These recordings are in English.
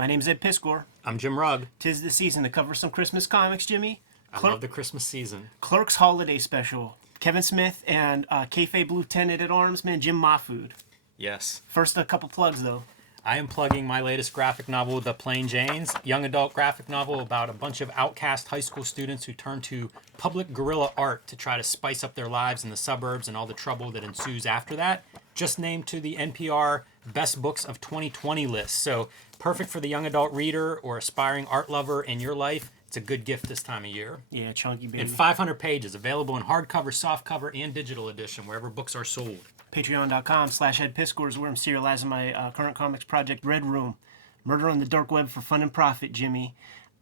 My name's Ed Piscore. I'm Jim Rugg. 'Tis the season to cover some Christmas comics, Jimmy. I love the Christmas season. Clerks Holiday Special. Kevin Smith and Kayfabe Lieutenant at Arms, man, Jim Mahfood. Yes. First, a couple plugs, though. I am plugging my latest graphic novel, The Plain Janes, young adult graphic novel about a bunch of outcast high school students who turn to public guerrilla art to try to spice up their lives in the suburbs and all the trouble that ensues after that. Just named to the NPR Best Books of 2020 list. So perfect for the young adult reader or aspiring art lover in your life. It's a good gift this time of year. Yeah, chunky baby. And 500 pages, available in hardcover, softcover, and digital edition, wherever books are sold. Patreon.com/EdPiscore is where I'm serializing my current comics project, Red Room. Murder on the Dark Web for fun and profit, Jimmy.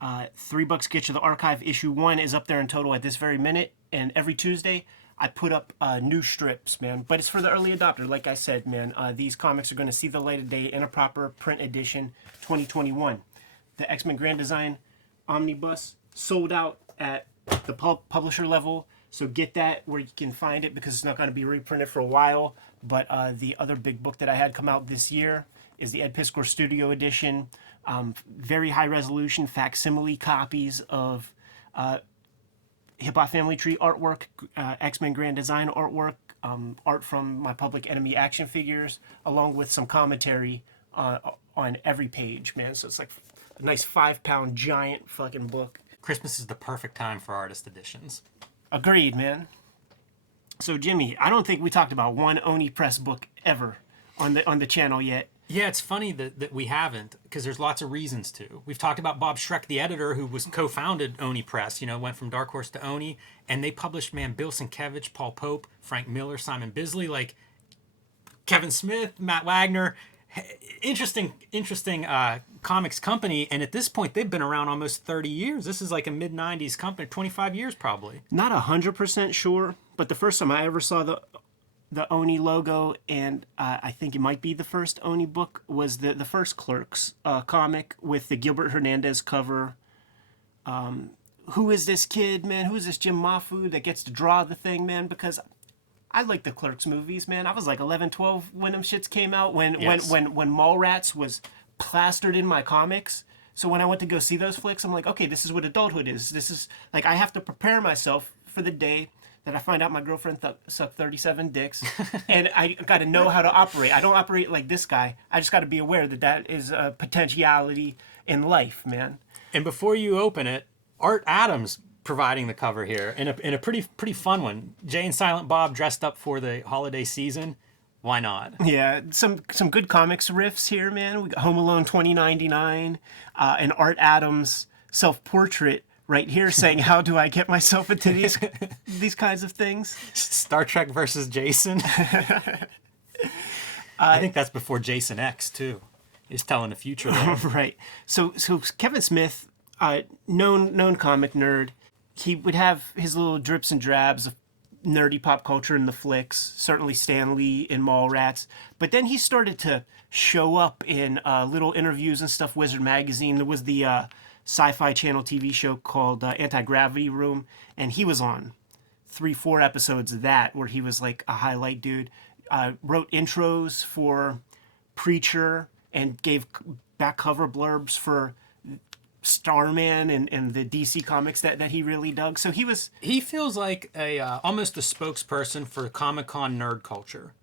$3 gets you the archive. Issue 1 is up there in total at this very minute. And every Tuesday, I put up new strips, man. But it's for the early adopter, like I said, man. These comics are going to see the light of day in a proper print edition 2021. The X-Men Grand Design Omnibus sold out at the publisher level. So get that where you can find it because it's not going to be reprinted for a while. But the other big book that I had come out this year is the Ed Piscore Studio Edition. Very high resolution facsimile copies of Hip Hop Family Tree artwork, X-Men Grand Design artwork, art from my Public Enemy action figures, along with some commentary on every page, man. So it's like a nice 5-pound giant fucking book. Christmas is the perfect time for artist editions. Agreed, man. So Jimmy, I don't think we talked about one Oni Press book ever on the channel yet. Yeah, it's funny that we haven't, because there's lots of reasons to. We've talked about Bob Schreck, the editor, who was co-founded Oni Press, went from Dark Horse to Oni, and they published, man, Bill Sienkiewicz, Paul Pope, Frank Miller, Simon Bisley, like Kevin Smith, Matt Wagner. Interesting comics company, and at this point, they've been around almost 30 years. This is like a mid-90s company, 25 years probably. Not 100% sure, but the first time I ever saw the Oni logo, and I think it might be the first Oni book, was the first Clerks comic with the Gilbert Hernandez cover. Who is this kid, man? Who is this Jim Mahfood that gets to draw the thing, man? Because I like the Clerks movies, man. I was like 11, 12 when them shits came out, when Mallrats was plastered in my comics. So when I went to go see those flicks, I'm like, okay, this is what adulthood is. This is, like, I have to prepare myself for the day that I find out my girlfriend sucked 37 dicks, and I got to know how to operate. I don't operate like this guy. I just got to be aware that is a potentiality in life, man. And before you open it, Art Adams providing the cover here in a pretty fun one. Jay and Silent Bob dressed up for the holiday season. Why not? Yeah, some good comics riffs here, man. We got Home Alone 2099, and Art Adams self-portrait right here saying, how do I get myself into these kinds of things? Star Trek versus Jason. I think that's before Jason X, too. He's telling the future there. Right. So Kevin Smith, known comic nerd, he would have his little drips and drabs of nerdy pop culture in the flicks, certainly Stan Lee in Mallrats. But then he started to show up in little interviews and stuff, Wizard Magazine. There was the Sci-Fi Channel TV show called Anti-Gravity Room, and he was on 3-4 episodes of that where he was like a highlight dude. Wrote intros for Preacher and gave back cover blurbs for Starman and the DC comics that he really dug. So he feels like almost a spokesperson for Comic-Con nerd culture.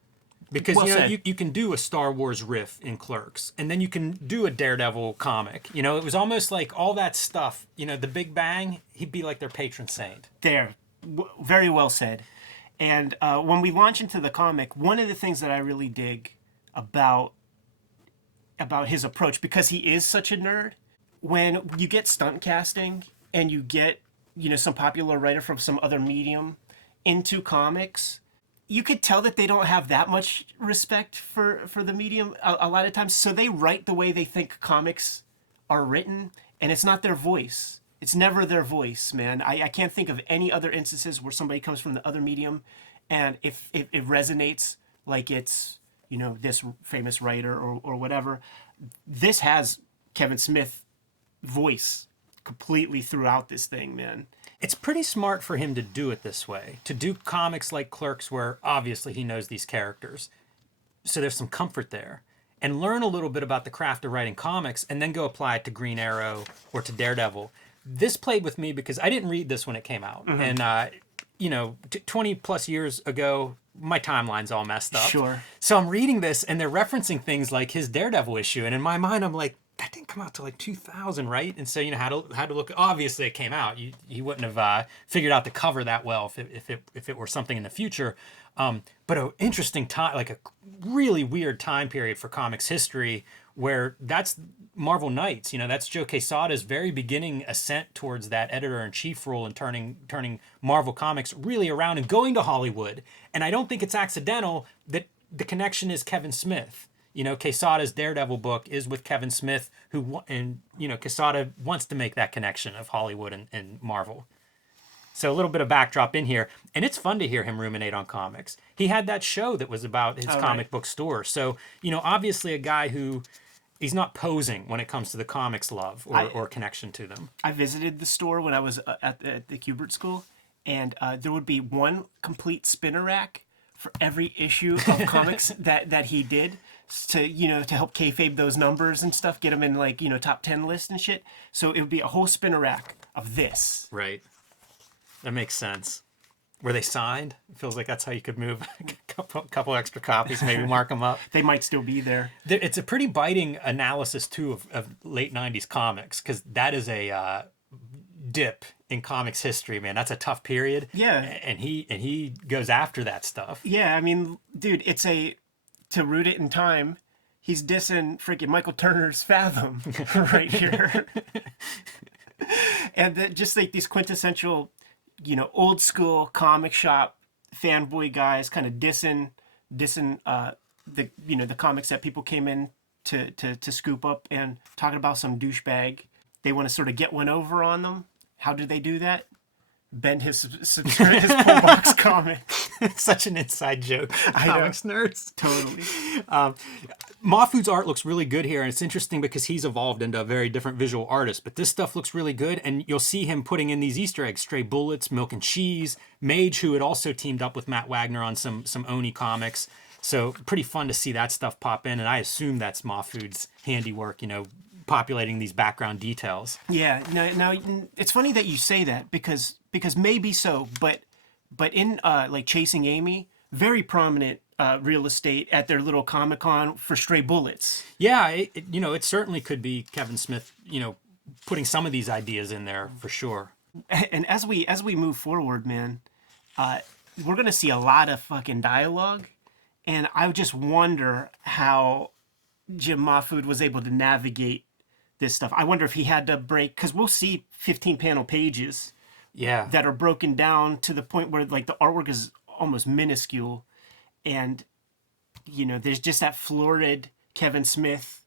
Because you can do a Star Wars riff in Clerks, and then you can do a Daredevil comic. It was almost like all that stuff. The Big Bang, he'd be like their patron saint. Very well said. And when we launch into the comic, one of the things that I really dig about his approach, because he is such a nerd, when you get stunt casting and you get some popular writer from some other medium into comics, you could tell that they don't have that much respect for the medium a lot of times. So they write the way they think comics are written, and it's not their voice. It's never their voice, man. I can't think of any other instances where somebody comes from the other medium, and if it resonates like it's, this famous writer or whatever. This has Kevin Smith voice completely throughout this thing, man. It's pretty smart for him to do it this way, to do comics like Clerks where obviously he knows these characters. So there's some comfort there. and learn a little bit about the craft of writing comics and then go apply it to Green Arrow or to Daredevil. This played with me because I didn't read this when it came out. And, 20 plus years ago, my timeline's all messed up. Sure. So I'm reading this and they're referencing things like his Daredevil issue. And in my mind, I'm like, that didn't come out till like 2000, right? And so, how to look, obviously it came out. You wouldn't have figured out to cover that well if it were something in the future. But an interesting time, like a really weird time period for comics history where that's Marvel Knights. That's Joe Quesada's very beginning ascent towards that editor-in-chief role and turning Marvel Comics really around and going to Hollywood. And I don't think it's accidental that the connection is Kevin Smith. Quesada's Daredevil book is with Kevin Smith, Quesada wants to make that connection of Hollywood and Marvel. So a little bit of backdrop in here, and it's fun to hear him ruminate on comics. He had that show that was about his comic book store. So, obviously a guy who, he's not posing when it comes to the comics love or connection to them. I visited the store when I was at the Kubert School, and there would be one complete spinner rack for every issue of comics that he did to help kayfabe those numbers and stuff, get them in top 10 list and shit. So it would be a whole spinner rack of this. Right. That makes sense. Were they signed? It feels like that's how you could move a couple extra copies, maybe mark them up. They might still be there. It's a pretty biting analysis, too, of late 90s comics, because that is a dip in comics history, man. That's a tough period. Yeah. And he goes after that stuff. Yeah, I mean, dude, to root it in time, he's dissing freaking Michael Turner's Fathom right here. And just like these quintessential, old school comic shop fanboy guys kind of dissing the comics that people came in to scoop up, and talking about some douchebag. They want to sort of get one over on them. How do they do that? Bend his pull box comic. It's such an inside joke. Comics nerds. Totally. Mahfood's art looks really good here, and it's interesting because he's evolved into a very different visual artist, but this stuff looks really good, and you'll see him putting in these Easter eggs: Stray Bullets, Milk and Cheese, Mage, who had also teamed up with Matt Wagner on some Oni comics. So pretty fun to see that stuff pop in, and I assume that's Mahfood's handiwork, populating these background details. Yeah. Now it's funny that you say that because maybe so, but in like Chasing Amy, very prominent real estate at their little Comic-Con for Stray Bullets. Yeah, it certainly could be Kevin Smith, putting some of these ideas in there for sure. And as we move forward, man, we're gonna see a lot of fucking dialogue, and I just wonder how Jim Mahfood was able to navigate this stuff. I wonder if he had to break, because we'll see 15 panel pages. Yeah. That are broken down to the point where like the artwork is almost minuscule, and there's just that florid Kevin Smith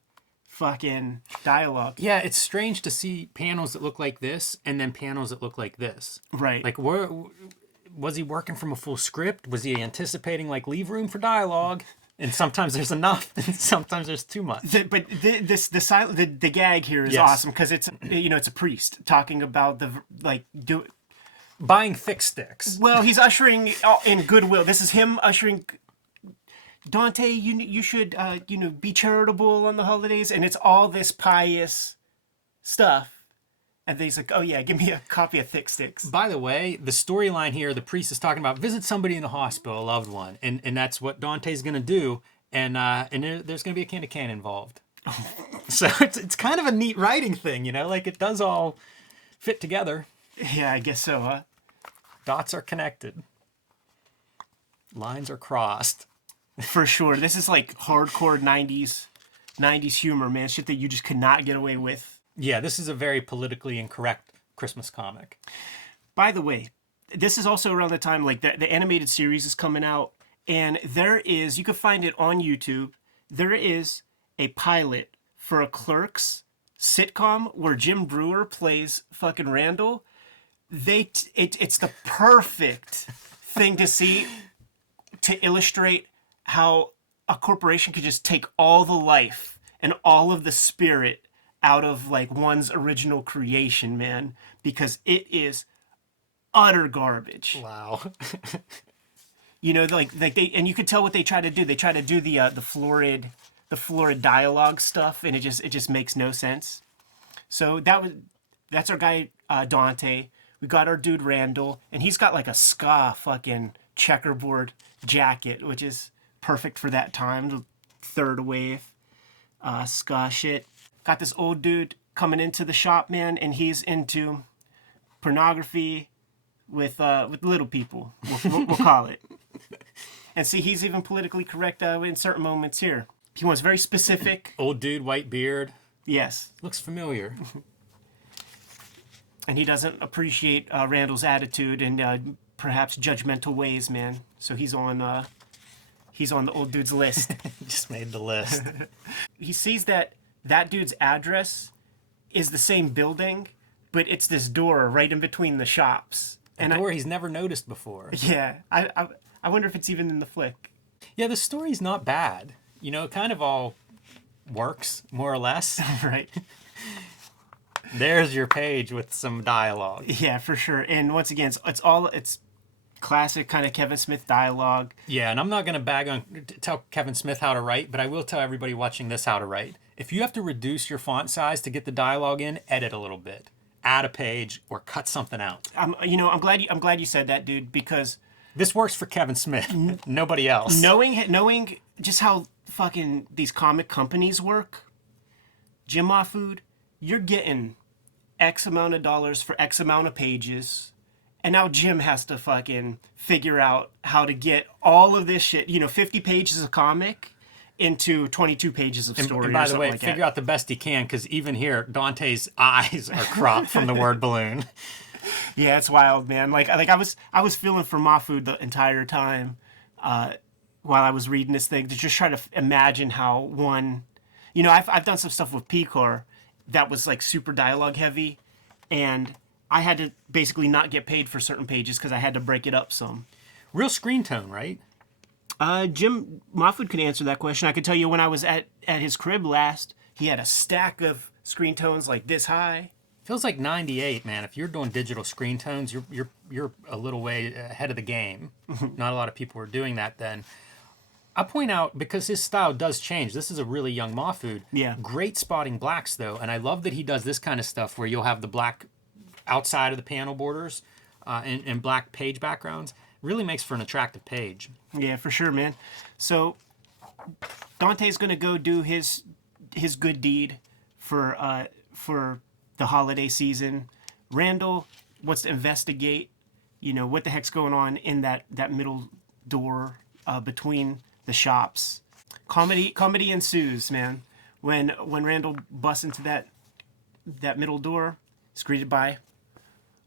fucking dialogue. Yeah, it's strange to see panels that look like this and then panels that look like this. Right. Like, was he working from a full script? Was he anticipating leave room for dialogue? And sometimes there's enough, and sometimes there's too much. The gag here is awesome because it's it's a priest talking about buying thick sticks. Well, he's ushering in goodwill. This is him ushering. Dante, you should be charitable on the holidays, and it's all this pious stuff. And then he's like, "Oh yeah, give me a copy of Thick Sticks." By the way, the storyline here, the priest is talking about visit somebody in the hospital, a loved one, and that's what Dante's gonna do, and there's gonna be a can of can involved. So it's kind of a neat writing thing, it does all fit together. Yeah, I guess so, huh? Dots are connected. Lines are crossed. For sure. This is like hardcore 90s humor, man. Shit that you just could not get away with. Yeah, this is a very politically incorrect Christmas comic. By the way, this is also around the time like the animated series is coming out, and you can find it on YouTube. There is a pilot for a Clerks sitcom where Jim Brewer plays fucking Randall. It's the perfect thing to see to illustrate how a corporation could just take all the life and all of the spirit out of one's original creation, man, because it is utter garbage. Wow. And you could tell what they try to do. They try to do the florid the floor of dialogue stuff, and it just makes no sense. So that's our guy Dante. We got our dude Randall, and he's got like a ska fucking checkerboard jacket, which is perfect for that time, the third wave ska shit. Got this old dude coming into the shop, man, and he's into pornography with little people. We'll call it. And see, he's even politically correct in certain moments here. He wants very specific. Old dude, white beard. Yes. Looks familiar. And he doesn't appreciate Randall's attitude and perhaps judgmental ways, man. So he's on the old dude's list. Just made the list. He sees that dude's address is the same building, but it's this door right in between the shops. A door he's never noticed before. Yeah. I wonder if it's even in the flick. Yeah, the story's not bad. You know, it kind of all works, more or less. Right. There's your page with some dialogue. Yeah, for sure. And once again, it's classic kind of Kevin Smith dialogue. Yeah, and I'm not going to tell Kevin Smith how to write, but I will tell everybody watching this how to write. If you have to reduce your font size to get the dialogue in, edit a little bit. Add a page or cut something out. I'm glad you said that, dude, because this works for Kevin Smith. Nobody else. Knowing just how fucking these comic companies work, Jim Mahfood, you're getting X amount of dollars for X amount of pages, and now Jim has to fucking figure out how to get all of this shit, 50 pages of comic into 22 pages of story. And by the way, figure out the best he can, because even here, Dante's eyes are cropped from the word balloon. Yeah, it's wild, man. Like I was feeling for Mahfood the entire time while I was reading this thing, to just try to imagine how one, I've done some stuff with Piscore that was like super dialogue heavy, and I had to basically not get paid for certain pages because I had to break it up some. Real screen tone, right? Jim Mahfood could answer that question. I could tell you when I was at his crib last, he had a stack of screen tones like this high. Feels like 98, man. If you're doing digital screen tones, you're a little way ahead of the game. Not a lot of people were doing that then. I point out, because his style does change. This is a really young Mahfood. Yeah. Great spotting blacks, though. And I love that he does this kind of stuff where you'll have the black outside of the panel borders and black page backgrounds. Really makes for an attractive page. Yeah, for sure, man. So Dante's going to go do his good deed for the holiday season. Randall wants to investigate, what the heck's going on in that middle door between the shops. Comedy ensues, man. When Randall busts into that middle door, he's greeted by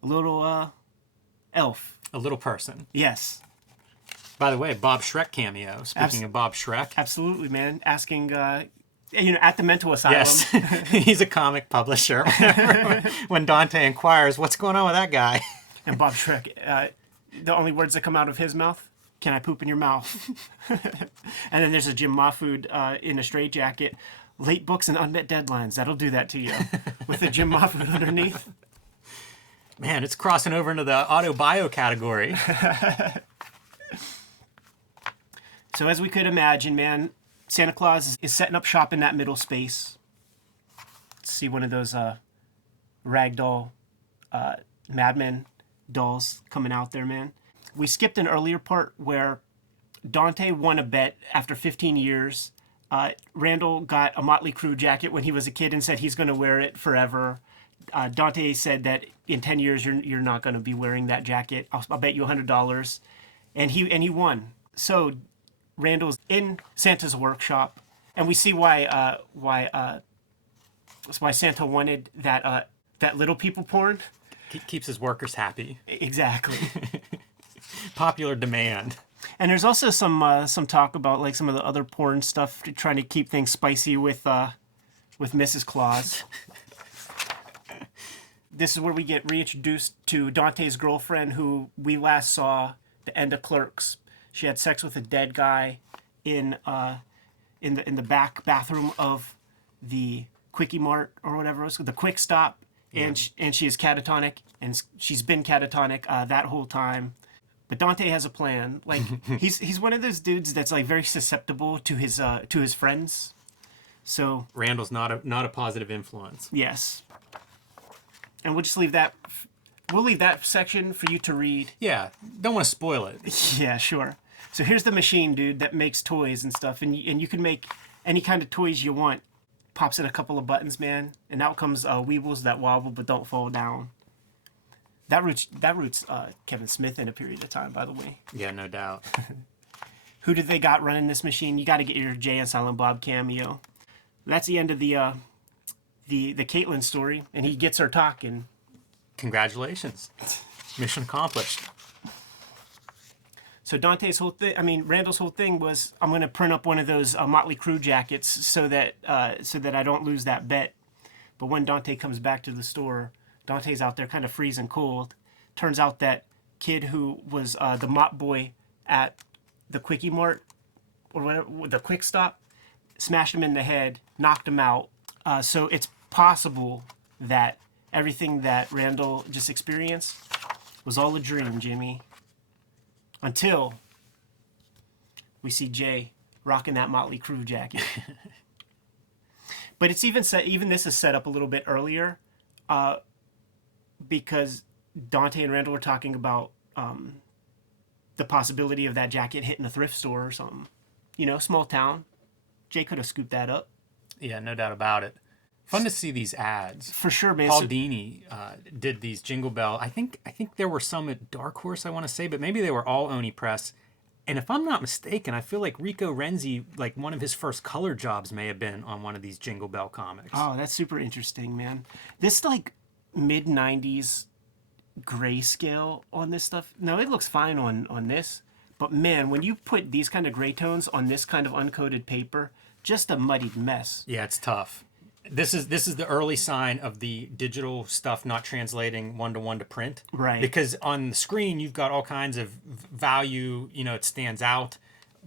a little elf. A little person. Yes. By the way, Bob Shrek cameo. Speaking of Bob Shrek. Absolutely, man. Asking, at the mental asylum. Yes. He's a comic publisher. When Dante inquires, what's going on with that guy? And Bob Shrek, the only words that come out of his mouth, "Can I poop in your mouth?" And then there's a Jim Mahfood in a straitjacket. Late books and unmet deadlines. That'll do that to you. With the Jim Mahfood underneath. Man, it's crossing over into the auto-bio category. So as we could imagine, man, Santa Claus is setting up shop in that middle space. See one of those ragdoll Mad Men dolls coming out there, man. We skipped an earlier part where Dante won a bet after 15 years. Randall got a Motley Crue jacket when he was a kid and said he's going to wear it forever. Dante said that in 10 years you're not going to be wearing that jacket. I'll bet you $100, and he won. So Randall's in Santa's workshop, and we see why Santa wanted that little people porn. Keeps his workers happy. Exactly. Popular demand. And there's also some talk about like some of the other porn stuff, trying to keep things spicy with Mrs. Claus. This is where we get reintroduced to Dante's girlfriend, who we last saw the end of Clerks. She had sex with a dead guy in the back bathroom of the Quickie Mart or whatever it was, the Quick Stop, yeah. and she is catatonic, and she's been catatonic that whole time. But Dante has a plan. Like he's one of those dudes that's like very susceptible to his friends. So Randall's not a positive influence. yes, and we'll just leave that. We'll leave that section for you to read. Yeah, don't want to spoil it. Yeah, sure. So here's the machine, dude, that makes toys and stuff, and you can make any kind of toys you want. Pops in a couple of buttons, man, and out comes Weebles that wobble but don't fall down. That roots Kevin Smith in a period of time, by the way. Yeah, no doubt. Who did they got running this machine? You got to get your Jay and Silent Bob cameo. That's the end of the Caitlin story, and he gets her talking. Congratulations, mission accomplished. So Randall's whole thing was, I'm going to print up one of those Motley Crue jackets so that I don't lose that bet. But when Dante comes back to the store, Dante's out there kind of freezing cold. Turns out that kid who was the mop boy at the Quickie Mart or whatever, the Quick Stop, smashed him in the head, knocked him out. So it's possible that everything that Randall just experienced was all a dream, Jimmy. Until we see Jay rocking that Motley Crue jacket. But it's even this is set up a little bit earlier, because Dante and Randall were talking about the possibility of that jacket hitting a thrift store or something. You know, small town. Jay could have scooped that up. Yeah, no doubt about it. Fun to see these ads. For sure, man. Paul Dini did these Jingle Bell. I think there were some at Dark Horse, I want to say, but maybe they were all Oni Press. And if I'm not mistaken, I feel like Rico Renzi, like one of his first color jobs may have been on one of these Jingle Bell comics. Oh, that's super interesting, man. This like mid-90s grayscale on this stuff. No, it looks fine on this. But man, when you put these kind of gray tones on this kind of uncoated paper, just a muddied mess. Yeah, it's tough. This is the early sign of the digital stuff not translating one-to-one to print. Right. Because on the screen, you've got all kinds of value, it stands out.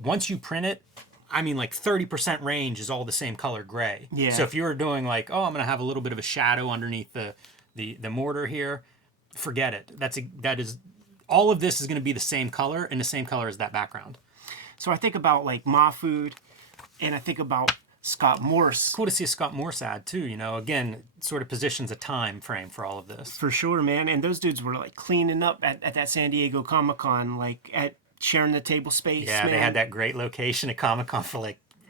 Once you print it, I mean, like 30% range is all the same color gray. Yeah. So if you were doing like, I'm going to have a little bit of a shadow underneath the mortar here, forget it. That is all of this is going to be the same color and the same color as that background. So I think about like Mahfood, and I think about Scott Morse. Cool to see a Scott Morse ad too. Again, sort of positions a time frame for all of this. For sure, man. And those dudes were like cleaning up at that San Diego Comic-Con, like at sharing the table space. Yeah, man. They had that great location at Comic-Con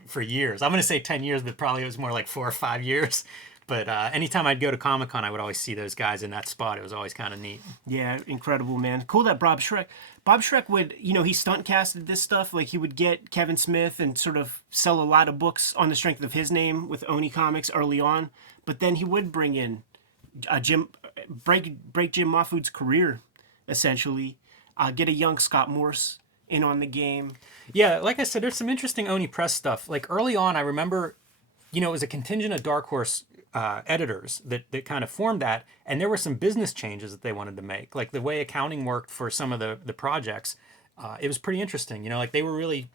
for years. I'm going to say 10 years, but probably it was more like 4 or 5 years. But anytime I'd go to Comic-Con, I would always see those guys in that spot. It was always kind of neat. Yeah, incredible, man. Cool that Bob Schreck would, he stunt casted this stuff. Like, he would get Kevin Smith and sort of sell a lot of books on the strength of his name with Oni Comics early on. But then he would bring in break Jim Mahfood's career, essentially. Get a young Scott Morse in on the game. Yeah, like I said, there's some interesting Oni Press stuff. Like, early on, I remember, it was a contingent of Dark Horse editors that kind of formed that, and there were some business changes that they wanted to make, like the way accounting worked for some of the projects. It was pretty interesting, like they were really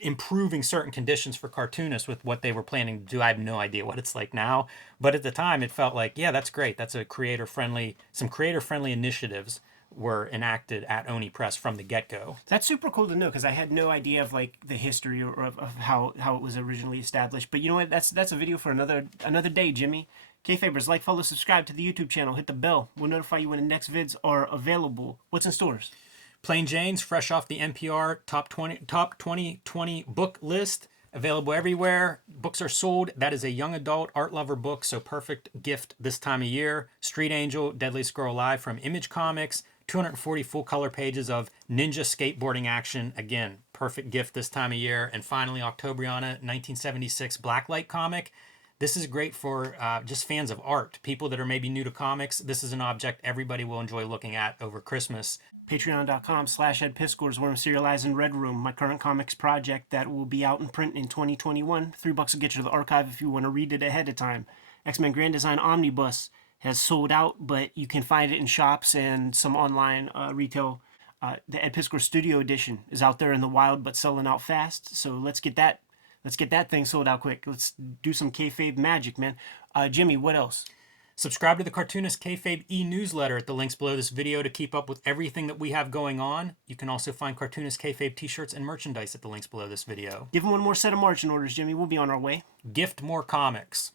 improving certain conditions for Cartoonist with what they were planning to do. I have no idea what it's like now, but at the time it felt like, yeah, that's great. That's some creator friendly initiatives were enacted at Oni Press from the get-go. That's super cool to know, because I had no idea of like the history or of how it was originally established. But you know what? That's a video for another day, Jimmy. Kayfabers, like, follow, subscribe to the YouTube channel. Hit the bell. We'll notify you when the next vids are available. What's in stores? Plain Jane's, fresh off the NPR top 2020 book list. Available everywhere. Books are sold. That is a young adult art lover book, so perfect gift this time of year. Street Angel, Deadly Scroll Live from Image Comics. 240 full color pages of ninja skateboarding action. Again, perfect gift this time of year. And finally, Octobriana, 1976 Blacklight comic. This is great for just fans of art. People that are maybe new to comics. This is an object everybody will enjoy looking at over Christmas. Patreon.com/Ed Piscore is where I'm serializing Red Room, my current comics project that will be out in print in 2021. $3 will get you to the archive if you want to read it ahead of time. X-Men Grand Design Omnibus has sold out, but you can find it in shops and some online retail. The Ed Piscore Studio Edition is out there in the wild, but selling out fast. So let's get that thing sold out quick. Let's do some kayfabe magic, man. Jimmy, what else? Subscribe to the Cartoonist Kayfabe e-newsletter at the links below this video to keep up with everything that we have going on. You can also find Cartoonist Kayfabe t-shirts and merchandise at the links below this video. Give them one more set of marching orders, Jimmy. We'll be on our way. Gift more comics.